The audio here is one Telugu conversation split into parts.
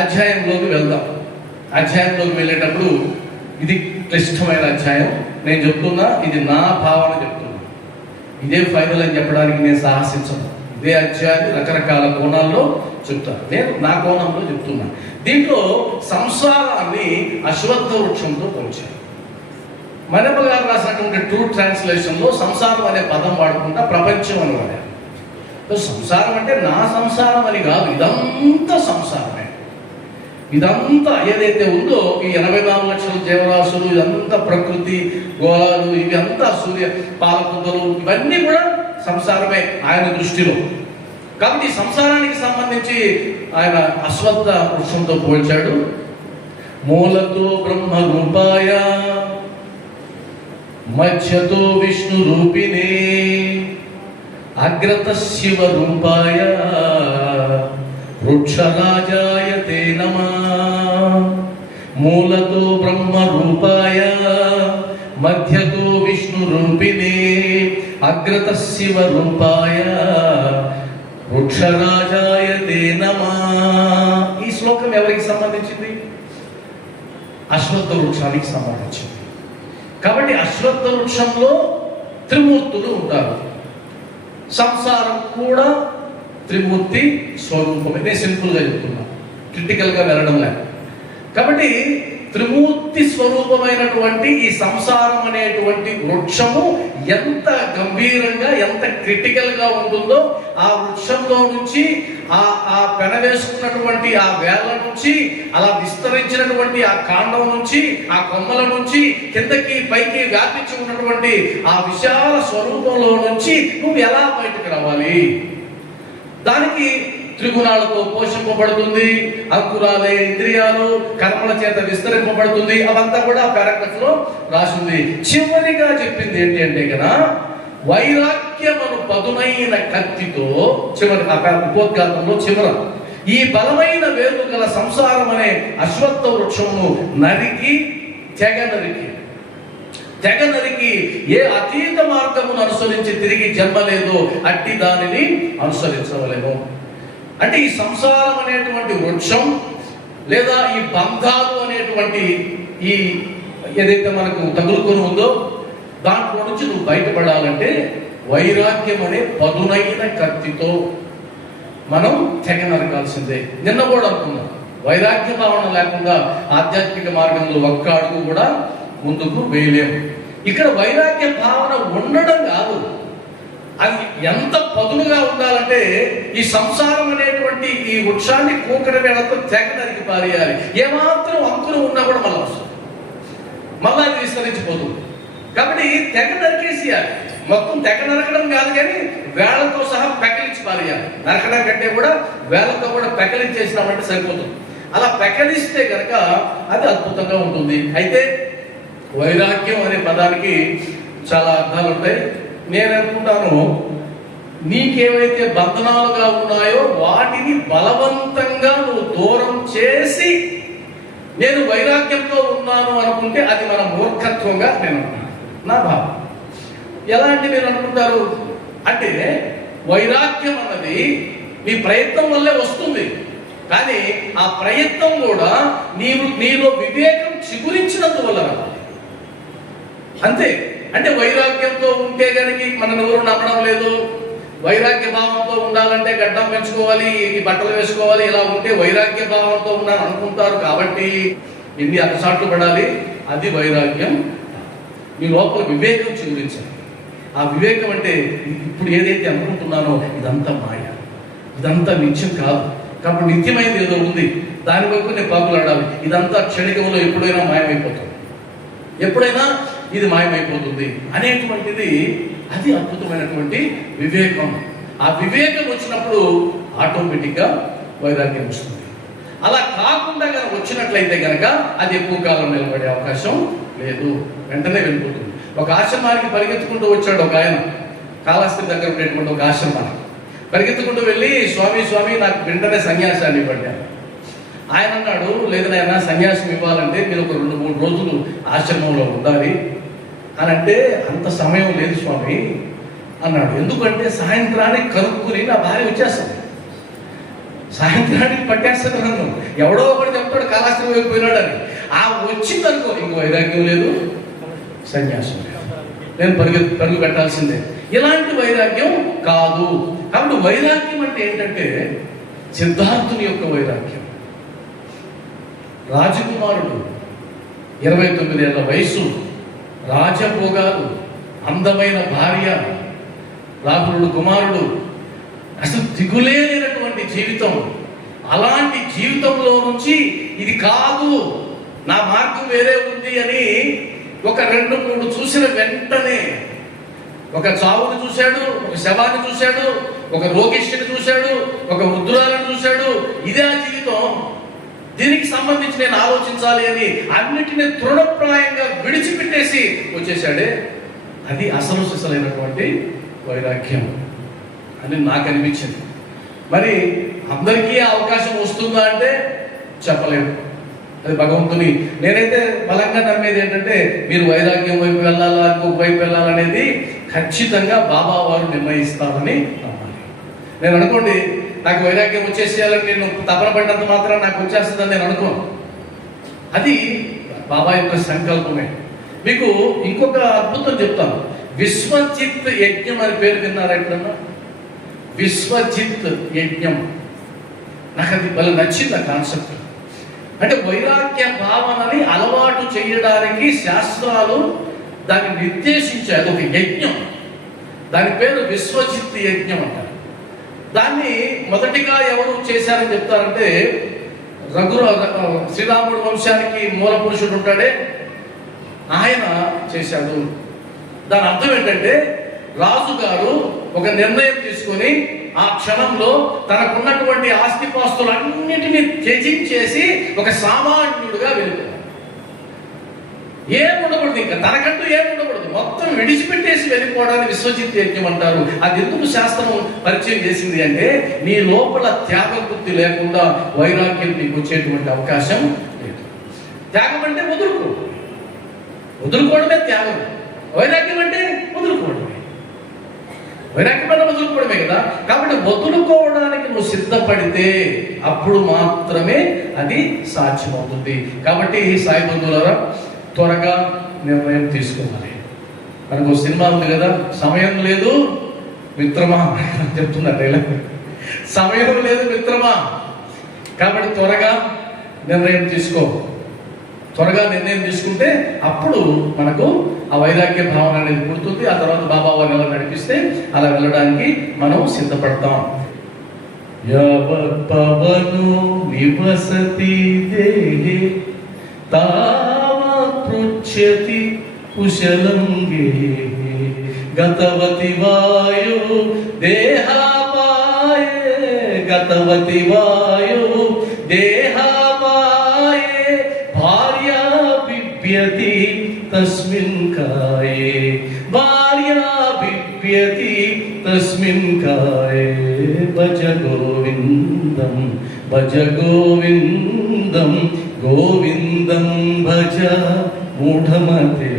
అధ్యాయంలోకి వెళ్దాం. అధ్యాయంలోకి వెళ్ళేటప్పుడు ఇది క్లిష్టమైన అధ్యాయం. నేను చెప్తున్నా ఇది నా భావన చెప్తున్నా ఇదే ఫైనల్ అని చెప్పడానికి నేను సాహసించను. ఇదే అధ్యాయాన్ని రకరకాల కోణాల్లో చెప్తాను నేను నా కోణంలో చెప్తున్నా. దీంట్లో సంసారాన్ని అశ్వత్థ వృక్షంతో పోల్చాను మనప్ప గారు రాసినటువంటి ట్రూ ట్రాన్స్లేషన్లో సంసారం అనే పదం వాడుకుంటా ప్రపంచం అని వాడారు. సంసారం అంటే నా సంసారం అని కాదు ఇదంతా సంసారమే. ఇదంతా ఏదైతే ఉందో ఈ ఎనభై నాలుగు లక్షల జీవరాశులు ఇదంతా ప్రకృతి గోళాలు ఇవి అంతా సూర్య పాలకులు ఇవన్నీ కూడా సంసారమే ఆయన దృష్టిలో. కాబట్టి ఈ సంసారానికి సంబంధించి ఆయన అశ్వత్థ వృక్షంతో పోల్చాడు. మూలతో బ్రహ్మ రూపాయ మధ్యతో విష్ణు రూపిణే అగ్రత శివ రూపాయ వృక్షరాజాయ తే నమ. మూలతో బ్రహ్మ రూపాయ మధ్యతో విష్ణు రూపిణే అగ్రత శివ రూపాయ. వృక్షరాజాయ తే ఈ శ్లోకం ఎవరికి సంబంధించింది? అశ్వత్థ వృక్షానికి సంబంధించింది. కాబట్టి అశ్వత్థ వృక్షంలో త్రిమూర్తులు ఉంటారు. సంసారం కూడా త్రిమూర్తి స్వరూపమే. నేను సింపుల్గా చెప్తున్నా. క్రిటికల్గా వెళ్ళడం లేదు. కాబట్టి త్రిమూర్తి స్వరూపమైనటువంటి ఈ సంసారం అనేటువంటి వృక్షము ఎంత గంభీరంగా ఎంత క్రిటికల్గా ఉంటుందో ఆ వృక్షంలో నుంచి ఆ ఆ పెనవేసుకున్నటువంటి ఆ వేళ్ళ నుంచి అలా విస్తరించినటువంటి ఆ కాండం నుంచి ఆ కొమ్మల నుంచి కిందకి పైకి వ్యాపించి ఉన్నటువంటి ఆ విశాల స్వరూపంలో నుంచి నువ్వు ఎలా బయటకు రావాలి? దానికి త్రిగుణాలతో పోషింపబడుతుంది. అంకురాలే ఇంద్రియాలు కర్మల చేత విస్తరింపబడుతుంది. అవంతా కూడా పారాగ్రఫ్లో రాసింది. చివరిగా చెప్పింది ఏంటి అంటే కదా వైరాగ్యమను పదునైన కత్తితో చివరి ఆ ఉపోద్ఘాతంలో చివర ఈ బలమైన వేరు గల సంసారం అనే అశ్వత్థ వృక్షమును నరికి తెగ నరికి. తెగ నరికి ఏ అతీత మార్గమును అనుసరించి తిరిగి జన్మలేదో అట్టి దానిని అనుసరించవలేము అంటే ఈ సంసారం అనేటువంటి వృక్షం లేదా ఈ బంధాలు అనేటువంటి ఈ ఏదైతే మనకు తగులుకొని ఉందో దాంట్లో నుంచి నువ్వు బయటపడాలంటే వైరాగ్యం అనే పదునైన కత్తితో మనం తెగ నరకాల్సిందే నిన్న కూడా అనుకున్నాం. వైరాగ్య భావన లేకుండా ఆధ్యాత్మిక మార్గంలో ఒక్క అడుగు కూడా ముందుకు వేయలేము. ఇక్కడ వైరాగ్య భావన ఉండడం అది ఎంత పదునుగా ఉండాలంటే ఈ సంసారం అనేటువంటి ఈ వృక్షాన్ని కూకర వేళతో తెగ నరికి పారేయాలి. ఏమాత్రం అంకులు ఉన్నా కూడా మళ్ళీ వస్తుంది. మళ్ళీ అది విస్తరించిపోతుంది. కాబట్టి తెగ నరికేసేయాలి. మొత్తం తెగ నరకడం కాదు కానీ వేళతో సహా పెకలించి పారేయాలి. నరకడం కంటే కూడా వేళతో కూడా పెకలించేసినామంటే సరిపోతుంది. అలా పెకలిస్తే కనుక అది అద్భుతంగా ఉంటుంది. అయితే వైరాగ్యం అనే పదానికి చాలా అర్థాలు ఉంటాయి. నేను అనుకుంటాను నీకేవైతే బంధనాలుగా ఉన్నాయో వాటిని బలవంతంగా నువ్వు దూరం చేసి నేను వైరాగ్యంతో ఉన్నాను అనుకుంటే అది మన మూర్ఖత్వంగా నేను నా భావం. ఎలా అంటే మీరు అనుకుంటారు? అంటే వైరాగ్యం అన్నది నీ ప్రయత్నం వల్లే వస్తుంది. కానీ ఆ ప్రయత్నం కూడా నీవు నీలో వివేకం చిగురించినందువల్ల రావాలి. అంతే. అంటే వైరాగ్యంతో ఉంటే కనుక మన ఎవరు నమ్మడం లేదు. వైరాగ్య భావంతో ఉండాలంటే గడ్డం పెంచుకోవాలి ఇన్ని బట్టలు వేసుకోవాలి ఇలా ఉంటే వైరాగ్య భావంతో ఉన్నాను అనుకుంటారు కాబట్టి ఇన్ని అరసాట్లు పడాలి. అది వైరాగ్యం మీ లోపల వివేకం చూపించాలి. ఆ వివేకం అంటే ఇప్పుడు ఏదైతే అనుకుంటున్నానో ఇదంతా మాయ. ఇదంతా నిత్యం కాదు. కాబట్టి నిత్యమైనది ఏదో ఉంది. దాని వైపు నేను పాకులాడాలి. ఇదంతా క్షణికంలో ఎప్పుడైనా మాయమైపోతుంది. ఎప్పుడైనా ఇది మాయమైపోతుంది అనేటువంటిది అది అద్భుతమైనటువంటి వివేకం. ఆ వివేకం వచ్చినప్పుడు ఆటోమేటిక్గా వైరాగ్యం వస్తుంది. అలా కాకుండా కనుక వచ్చినట్లయితే కనుక అది ఎక్కువ కాలం నిలబడే అవకాశం లేదు. వెంటనే వెళ్ళిపోతుంది. ఒక ఆశ్రమానికి పరిగెత్తుకుంటూ వచ్చాడు ఒక ఆయన. కాళహస్తి దగ్గర ఉండేటువంటి ఒక ఆశ్రమానికి పరిగెత్తుకుంటూ వెళ్ళి స్వామి స్వామి నాకు వెంటనే సన్యాసాన్ని ఇవ్వండి ఆయన అన్నాడు లేదు సన్యాసం ఇవ్వాలంటే మీరు ఒక రెండు మూడు రోజులు ఆశ్రమంలో ఉండాలి. అని అంటే అంత సమయం లేదు స్వామి అన్నాడు. ఎందుకంటే సాయంత్రానికి కనుక్కుని నా భార్య వచ్చేస్తుంది. సాయంత్రానికి పట్టేస్తాను నన్ను. ఎవడో ఒకటి చెప్తాడు కాలాస్త్రం అయిపోయినాడు అని ఆ వచ్చిందనుకో ఇంక వైరాగ్యం లేదు. సన్యాసం నేను పరుగు పరుగు పెట్టాల్సిందే. ఇలాంటి వైరాగ్యం కాదు. కాబట్టి వైరాగ్యం అంటే ఏంటంటే సిద్ధార్థుని యొక్క వైరాగ్యం. రాజకుమారుడు ఇరవై తొమ్మిదేళ్ళ వయసు రాజభోగాలు అందమైన భార్య రాహులుడు కుమారుడు అసలు దిగులేనటువంటి జీవితం. అలాంటి జీవితంలో నుంచి ఇది కాదు నా మార్గం వేరే ఉంది అని ఒక రెండు మూడు చూసిన వెంటనే ఒక చావుని చూశాడు ఒక శవాన్ని చూశాడు ఒక రోగిష్ఠిని చూశాడు ఒక వృద్ధురాలను చూశాడు. ఇదే ఆ జీవితం. దీనికి సంబంధించి నేను ఆలోచించాలి అని అన్నిటిని తృణప్రాయంగా విడిచిపెట్టేసి వచ్చేసాడే అది అసలు సిసలైనటువంటి వైరాగ్యం అని నాకు అనిపించింది. మరి అందరికీ అవకాశం వస్తుందా అంటే చెప్పలేము. అది భగవంతుని. నేనైతే బలంగా నమ్మేది ఏంటంటే మీరు వైరాగ్యం వైపు వెళ్ళాలా ఇంకొక వైపు వెళ్ళాలనేది ఖచ్చితంగా బాబా వారు నిర్ణయిస్తారని నమ్మాలి. నేను అనుకోండి నాకు వైరాగ్యం వచ్చేసేయాలని నేను తపన పడినంత మాత్రం నాకు వచ్చేస్తుందని నేను అనుకోను. అది బాబా యొక్క సంకల్పమే. మీకు ఇంకొక అద్భుతం చెప్తాను. విశ్వజిత్ యజ్ఞం అని పేరు విన్నారా ఎప్పుడన్నా? విశ్వజిత్ యజ్ఞం. నాకు అది భలే నచ్చింది ఆ కాన్సెప్ట్. అంటే వైరాగ్య భావనని అలవాటు చేయడానికి శాస్త్రాలు దాన్ని నిర్దేశించాయి. అది ఒక యజ్ఞం. దాని పేరు విశ్వజిత్ యజ్ఞం అంటారు. దాన్ని మొదటిగా ఎవరు చేశారని చెప్తారంటే రఘు శ్రీరాముడు వంశానికి మూల పురుషుడు ఉంటాడే. ఆయన చేశాడు. దాని అర్థం ఏంటంటే రాజు గారు ఒక నిర్ణయం తీసుకొని ఆ క్షణంలో తనకున్నటువంటి ఆస్తిపాస్తులన్నిటినీ త్యజించేసి ఒక సామాన్యుడుగా వెళ్ళిపోయాడు. ఏం ఉండకూడదు ఇంకా తనకంటూ ఏం ఉండకూడదు. మొత్తం విడిచిపెట్టేసి వెళ్ళిపోవడానికి విశ్వజిత్ యజ్ఞం అంటారు. అది ఎందుకు శాస్త్రం పరిచయం చేసింది అంటే నీ లోపల త్యాగ బుద్ధి లేకుండా వైరాగ్యం నీకు వచ్చేటువంటి అవకాశం లేదు. త్యాగం అంటే వదులుకో వదులుకోవడమే త్యాగం. వైరాగ్యం అంటే వదులుకోవడమే. వైరాగ్యం అంటే వదులుకోవడమే కదా. కాబట్టి వదులుకోవడానికి నువ్వు సిద్ధపడితే అప్పుడు మాత్రమే అది సాధ్యమవుతుంది. కాబట్టి సాయి బంధువులారా త్వరగా నిర్ణయం తీసుకోవాలి. మనకు సినిమా ఉంది కదా సమయం లేదు మిత్రమా చెప్తున్నా డైలాగ్ సమయం లేదు మిత్రమా. కాబట్టి త్వరగా నిర్ణయం తీసుకో. త్వరగా నిర్ణయం తీసుకుంటే అప్పుడు మనకు ఆ వైరాగ్య భావన అనేది పుడుతుంది. ఆ తర్వాత బాబా వారిని ఎలా నడిపిస్తే అలా వెళ్ళడానికి మనం సిద్ధపడతాం. పవను నివసతి దేహే. తా ముచ్చతి కుశలం గతవతి వాయు దేహాపాయే గతవతి వాయు దేహాపాయే భార్యా బిభ్యతి తస్మిన్ కాయే. భార్యా బిభ్యతి తస్మిన్ కాయే. భజ గోవిందం భజ గోవిందం గోవిందం భజ మూఢమతే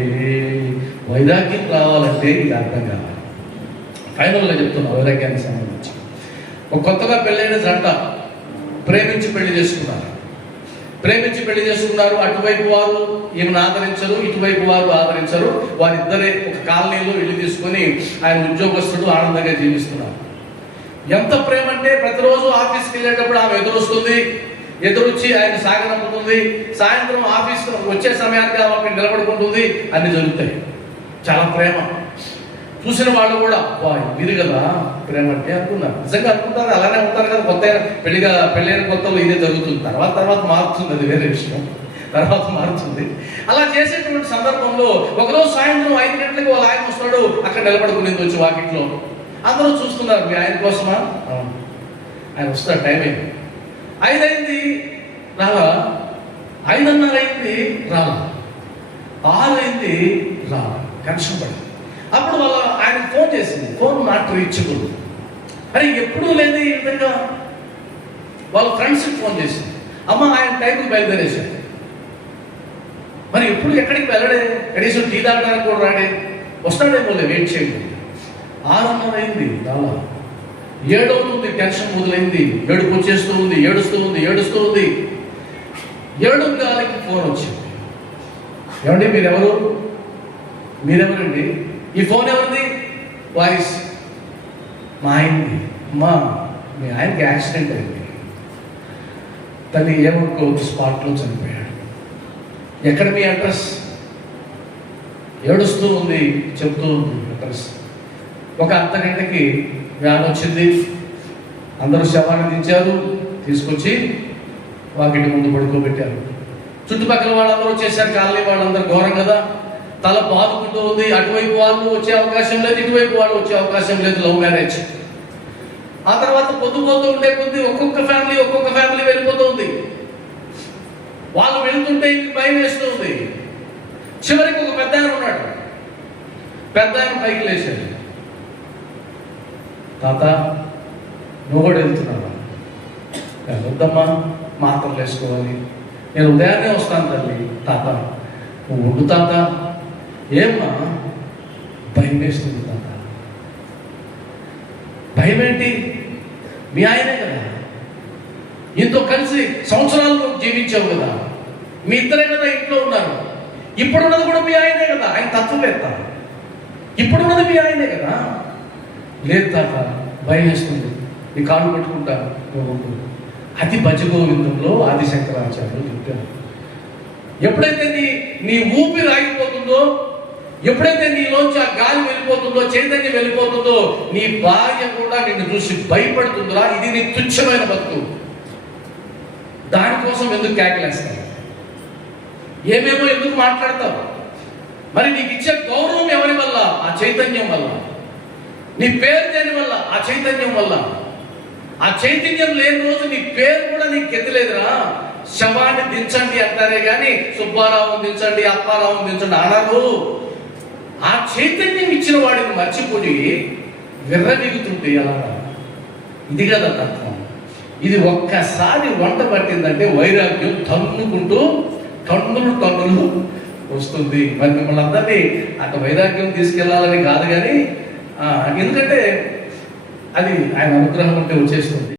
వైరాగ్యం రావాలంటే ఇది అర్థం కావాలి. ఫైనల్గా చెప్తున్నా వైరాగ్యానికి సంబంధించి. ఒక కొత్తగా పెళ్ళైన జంట ప్రేమించి పెళ్ళి చేసుకున్నారు. ప్రేమించి పెళ్ళి చేసుకున్నారు. అటువైపు వారు ఈమెను ఆదరించరు ఇటువైపు వారు ఆదరించరు. వారిద్దరే ఒక కాలనీలో ఇల్లు తీసుకొని ఆయన ఉద్యోగస్తుడు ఆనందంగా జీవిస్తున్నారు. ఎంత ప్రేమ అంటే ప్రతిరోజు ఆఫీస్కి వెళ్ళేటప్పుడు ఆమె ఎదురొస్తుంది. ఎదురొచ్చి ఆయన సాగనంపుతుంది సాయంత్రం ఆఫీస్ వచ్చే సమయానికి ఆమె నిలబడుకుంటుంది. అన్ని జరుగుతాయి. చాలా ప్రేమ. చూసిన వాళ్ళు కూడా వా ఇది కదా ప్రేమ అంటే అనుకున్నారు. నిజంగా అనుకుంటారు అలానే ఉంటారు కదా. కొత్త పెళ్ళిగా పెళ్ళైన కొత్తలో ఇదే జరుగుతుంది. తర్వాత తర్వాత మారుతుంది అది వేరే విషయం. తర్వాత మారుతుంది. అలా చేసేటువంటి సందర్భంలో ఒకరోజు సాయంత్రం ఐదు గంటలకు వాళ్ళ ఆయన వస్తాడు అక్కడ నిలబడుకునేది వచ్చి వాకిట్లో. అందరూ చూస్తున్నారు మీ ఆయన కోసమా? ఆయన వస్తాడు టైం అయింది. ఐదైంది అయింది రాలా ఐదున్నర అయింది రాలా ఆరు అయింది రాలా కనెక్షన్ పడింది అప్పుడు వాళ్ళ ఆయన ఫోన్ చేసింది. ఫోన్ నాట్ రీచబుల్ అరే ఎప్పుడూ లేదు ఈ విధంగా వాళ్ళ ఫ్రెండ్స్కి ఫోన్ చేసింది. అమ్మ ఆయన టైంకి బయలుదేరేశాడు. మరి ఎప్పుడు ఎక్కడికి వెళ్ళడే? కనీసం టీ తాగడానికి కూడా రాడే. వస్తాడేమో వెయిట్ చేయండి. ఆరున్నర అయింది ఏడవుతుంది టెన్షన్ మొదలైంది ఏడుపు వచ్చేస్తూ ఉంది ఏడుస్తూ ఉంది ఏడుస్తూ ఉంది ఏడు గాలికి ఫోన్ వచ్చింది. ఏమండి మీరెవరు? మీరెవరండి? ఈ ఫోన్ ఎవరిది? వాయిస్. మా ఆయనది. మా మీ ఆయనకి యాక్సిడెంట్ అయింది. తల్లి ఏమనుకోవచ్చు స్పాట్లో చనిపోయాడు. ఎక్కడ మీ అడ్రస్? ఏడుస్తూ ఉంది చెప్తూ ఉంది అడ్రస్. ఒక అర్ధ గంటకి వ్యాన్ వచ్చింది అందరూ శవాన్ని దించారు తీసుకొచ్చి వాకిటి ముందు పడుకోబెట్టారు. చుట్టుపక్కల వాళ్ళందరూ వచ్చేసారు కాలనీ వాళ్ళందరూ ఘోరం కదా. తల బాదుకుంటూ ఉంది. అటువైపు వాళ్ళు వచ్చే అవకాశం లేదు ఇటువైపు వాళ్ళు వచ్చే అవకాశం లేదు లవ్ మ్యారేజ్. ఆ తర్వాత పొద్దుపోతూ ఉండే కొద్ది ఒక్కొక్క ఫ్యామిలీ ఒక్కొక్క ఫ్యామిలీ వెళ్ళిపోతూ ఉంది. వాళ్ళు వెళ్తుంటే ఇది భయం వేస్తూ ఉంది. చివరికి ఒక పెద్ద ఆయన ఉన్నాడు. పెద్ద ఆయన పైకి లేచాడు. తాత నువ్వు కూడా వెళ్తున్నావా? వద్దమ్మా మాత్రలు వేసుకోవాలి. నేను ఉదయాన్నే వస్తాను తల్లి తాత. నువ్వు ఉండు తాత. ఏమ్మా? భయం వేస్తుంది తాత. భయం ఏంటి? మీ ఆయనే కదా. ఇంతో కలిసి సంవత్సరాలు జీవించావు కదా. మీ ఇద్దరే కదా ఇంట్లో ఉన్నారు. ఇప్పుడున్నది కూడా మీ ఆయనే కదా. ఆయన తత్వవేత్త ఇప్పుడున్నది మీ ఆయనే కదా. లేదు తాత భయం వేస్తుంది. నీ కాళ్ళు పట్టుకుంటా నువ్వు అది భజగోవిందంలో ఆది శంకరాచార్యులు చెప్పారు. ఎప్పుడైతే నీ నీ ఊపిరి ఆగిపోతుందో ఎప్పుడైతే నీలోంచి ఆ గాలి వెళ్ళిపోతుందో చైతన్యం వెళ్ళిపోతుందో నీ భార్య కూడా నిన్ను చూసి భయపడుతుందిరా. ఇది నీ తుచ్చమైన బతుకు. దానికోసం ఎందుకు కేకలేస్తావు? ఏమేమో ఎందుకు మాట్లాడతావు? మరి నీకు ఇచ్చే గౌరవం ఎవరి వల్ల? ఆ చైతన్యం వల్ల. నీ పేరు దేని వల్ల? ఆ చైతన్యం వల్ల. ఆ చైతన్యం లేని రోజు నీ పేరు కూడా నీకు గెత్తలేదురా. శవాన్ని దించండి అంటారే కానీ సుబ్బారావు దించండి అప్పారావు దించండి అనరు. ఆ చైతన్యం ఇచ్చిన వాడిని మర్చిపోయి విర్రవిగుతుంటే ఎలా? ఇది కదా తత్వం. ఇది ఒక్కసారి వంట పట్టిందంటే వైరాగ్యం తన్నుకుంటూ టన్నులు టన్నులు వస్తుంది. మరి మిమ్మల్ని అందరినీ అటు వైరాగ్యం తీసుకెళ్ళాలని కాదు కానీ ఎందుకంటే అది ఆయన అనుగ్రహం అంటే వచ్చేస్తుంది